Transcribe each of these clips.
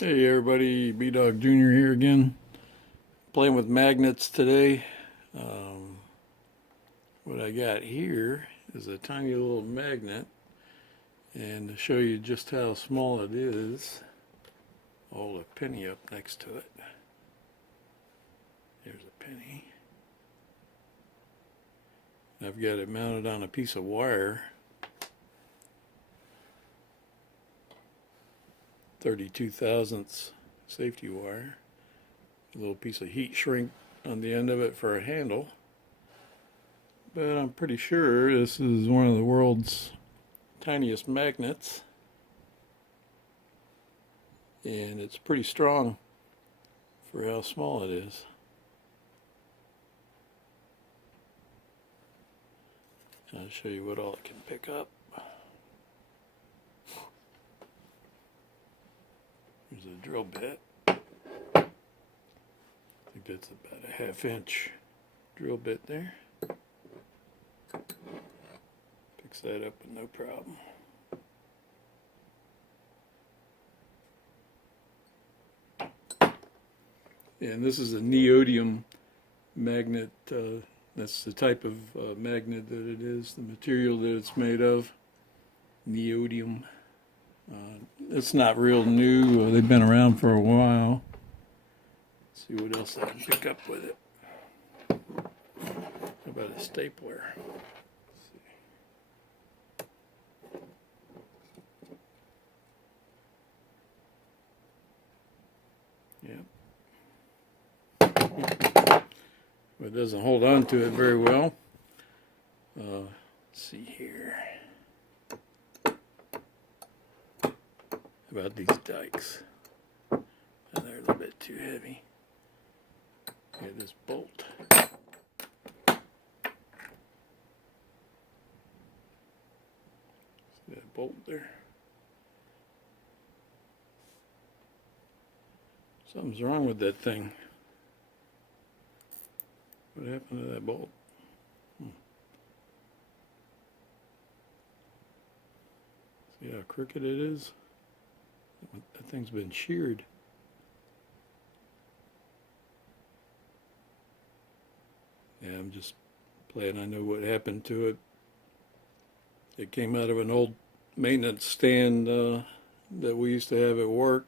Hey everybody, B-Dog Jr. here again, playing with magnets today. What I got here is a tiny little magnet, and to show you just how small it is, I'll hold a penny up next to it. There's a penny. I've got it mounted on a piece of wire, 32 thousandths safety wire, a little piece of heat shrink on the end of it for a handle. But I'm pretty sure this is one of the world's tiniest magnets, and it's pretty strong for how small it is. I'll show you what all it can pick up. There's a drill bit. I think that's about a 1/2 inch drill bit there. Picks that up with no problem. And this is a neodymium magnet. That's the type of magnet that it is, the material that it's made of, neodymium. It's not real new. They've been around for a while. Let's see what else I can pick up with it. How about a stapler? Yep. But it doesn't hold on to it very well. Let's see here. How about these dikes? Oh, they're a little bit too heavy. Get this bolt. See that bolt there? Something's wrong with that thing. What happened to that bolt? See how crooked it is? That thing's been sheared. Yeah, I'm just playing. I know what happened to it. It came out of an old maintenance stand that we used to have at work.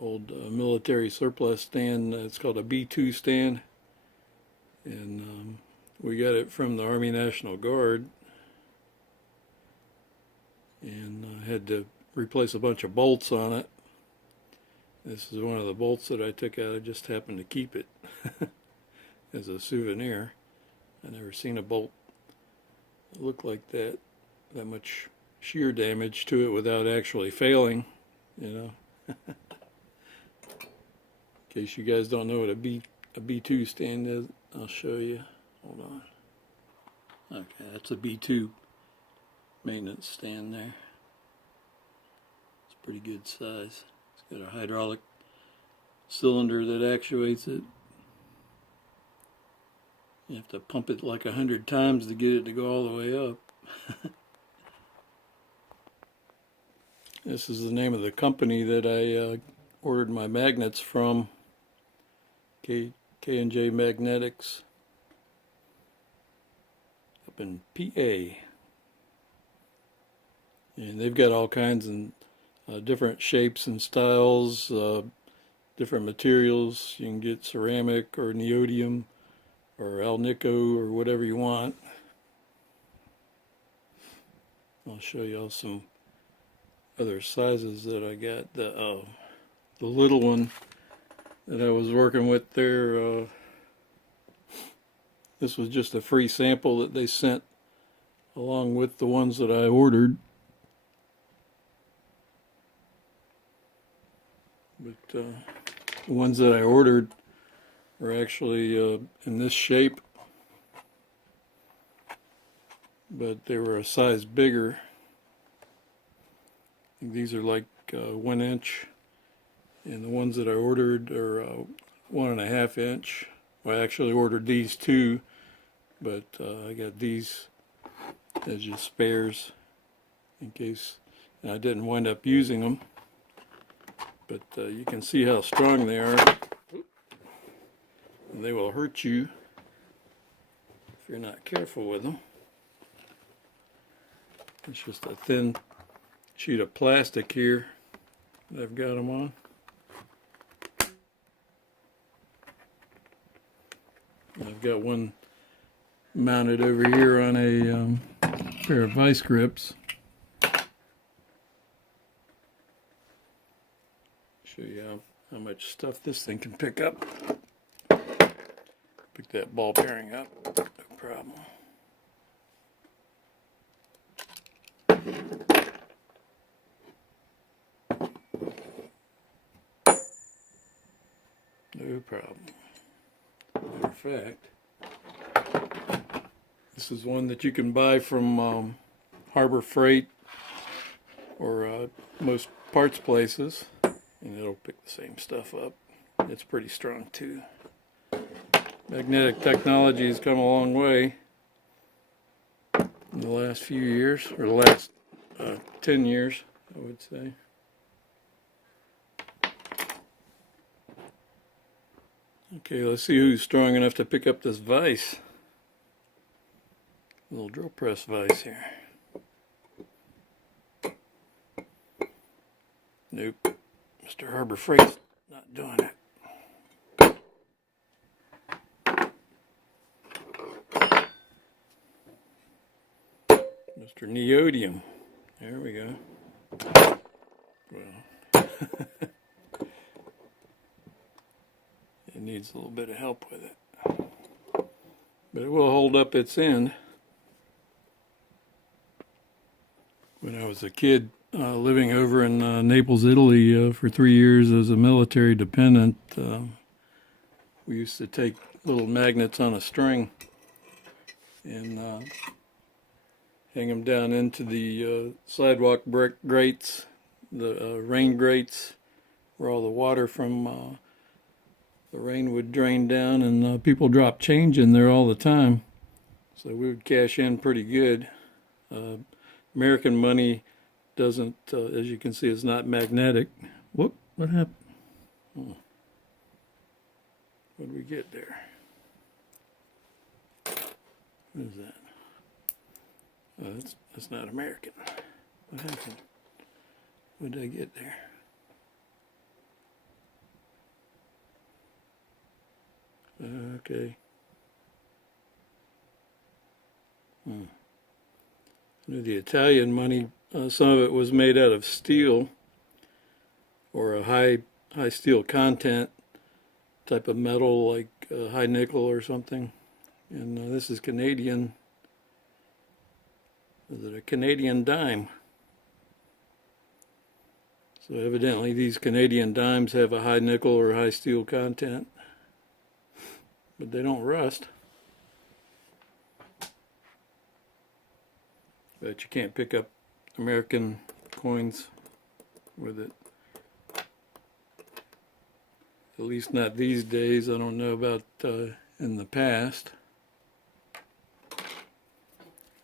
Old military surplus stand. It's called a B2 stand, and we got it from the Army National Guard, and had to replace a bunch of bolts on it. This is one of the bolts that I took out. I just happened to keep it as a souvenir. I never seen a bolt look like that much shear damage to it without actually failing, you know. In case you guys don't know what a B2 stand is, I'll show you. Hold on. Okay, that's a B2 maintenance stand there. It's a pretty good size. It's got a hydraulic cylinder that actuates it. You have to pump it like 100 times to get it to go all the way up. This is the name of the company that I ordered my magnets from. K&J Magnetics up in PA, and they've got all kinds of different shapes and styles, different materials. You can get ceramic or neodymium or alnico or whatever you want. I'll show y'all some other sizes that I got. The little one that I was working with there, this was just a free sample that they sent along with the ones that I ordered. But the ones that I ordered are actually in this shape, but they were a size bigger. I think these are like 1 inch. And the ones that I ordered are 1.5 inch. Well, I actually ordered these too, but I got these as just spares in case I didn't wind up using them. But you can see how strong they are. And they will hurt you if you're not careful with them. It's just a thin sheet of plastic here that I've got them on. I've got one mounted over here on a pair of vice grips. Show you how much stuff this thing can pick up. Pick that ball bearing up, no problem. No problem. Matter of fact, this is one that you can buy from Harbor Freight or most parts places, and it'll pick the same stuff up. It's pretty strong too. Magnetic technology has come a long way in the last few years, or the last 10 years, I would say. Okay, let's see who's strong enough to pick up this vise. A little drill press vise here. Nope. Mr. Harbor Freight's not doing it. Mr. Neodium. There we go. Well, it needs a little bit of help with it. But it will hold up its end. When I was a kid living over in Naples, Italy for 3 years as a military dependent, we used to take little magnets on a string and hang them down into the sidewalk brick grates, the rain grates, where all the water from the rain would drain down, and people dropped change in there all the time. So we would cash in pretty good. American money doesn't, as you can see, is not magnetic. Whoop, what happened? Oh. What did we get there? What is that? Oh, that's not American. What happened? What did I get there? Okay. The Italian money, some of it was made out of steel, or a high steel content type of metal, like high nickel or something. And this is Canadian. Is it a Canadian dime? So evidently these Canadian dimes have a high nickel or high steel content, but they don't rust. But you can't pick up American coins with it. At least not these days. I don't know about in the past.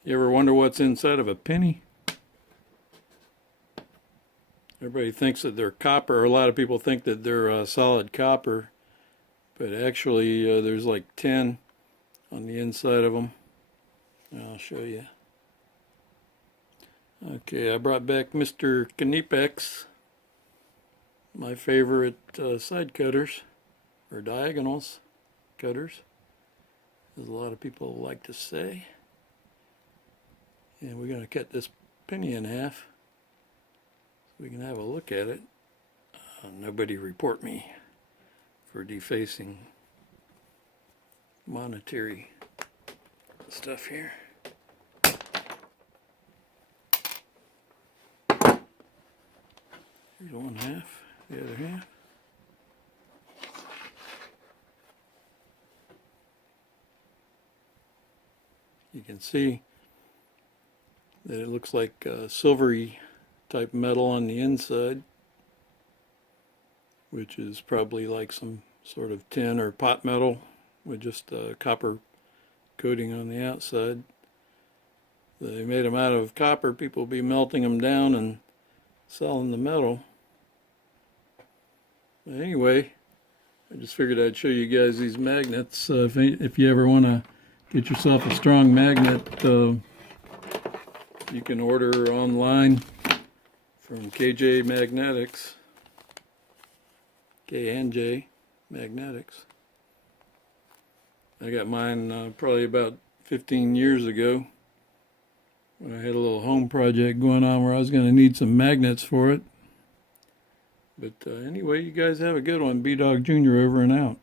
You ever wonder what's inside of a penny? Everybody thinks that they're copper, or a lot of people think that they're solid copper, but actually there's like tin on the inside of them. I'll show you. Okay, I brought back Mr. Knipex, my favorite side cutters, or diagonals cutters, as a lot of people like to say. And we're going to cut this penny in half so we can have a look at it. Nobody report me for defacing monetary stuff here. Here's one half, the other half. You can see that it looks like silvery type metal on the inside, which is probably like some sort of tin or pot metal with just a copper coating on the outside. They made them out of copper. People will be melting them down and selling the metal. Anyway, I just figured I'd show you guys these magnets. If you ever want to get yourself a strong magnet, you can order online from KJ Magnetics, K&J Magnetics. I got mine probably about 15 years ago. I had a little home project going on where I was going to need some magnets for it. But anyway, you guys have a good one. B-Dog Jr. over and out.